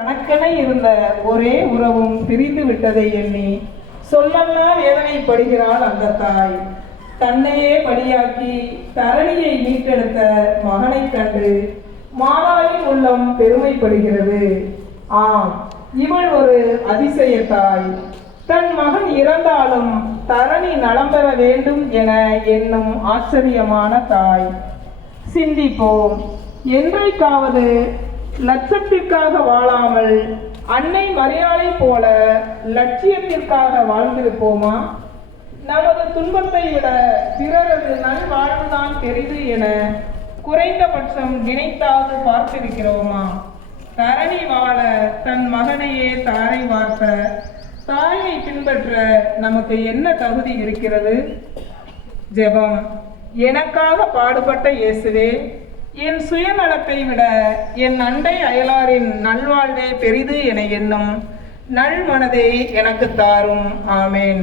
தனக்கென இருந்த ஒரே உறவும் பிரிந்து விட்டதை எண்ணி சொல்லெல்லாம் வேதனைப்படுகிறாள் அந்த தாய். தன்னையே பலியாக்கி தரணியை மீட்டெடுத்த மகனைக் கண்டு மாதாவின் உள்ளம் பெருமைப்படுகிறது. ஆம் இவள் ஒரு அதிசய தாய். தன் மகன் இறந்தாலும் தரணி நலம் பெற வேண்டும் என எண்ணும் ஆச்சரியமான தாய். சிந்திப்போம் என்றைக்காவது லட்சத்திற்காக வாழாமல் அன்னை மரியாதை போல லட்சியத்திற்காக வாழ்ந்திருப்போமா? நமது துன்பத்தை விட பிறரது நல்வாழ்வுதான் பெரிது என குறைந்தபட்சம் நினைத்தாவது பார்த்திருக்கிறோமா? தரணி வாழ தன் மகனையே தாரை வார்த்த தாயை பின்பற்ற நமக்கு என்ன தகுதி இருக்கிறது? ஜெபம். எனக்காக பாடுபட்ட இயேசுவே என் சுயநலத்தை விட என் அண்டை அயலாரின் நல்வாழ்வே பெரிது என எண்ணும் நல் மனதை எனக்கு தாரும். ஆமேன்.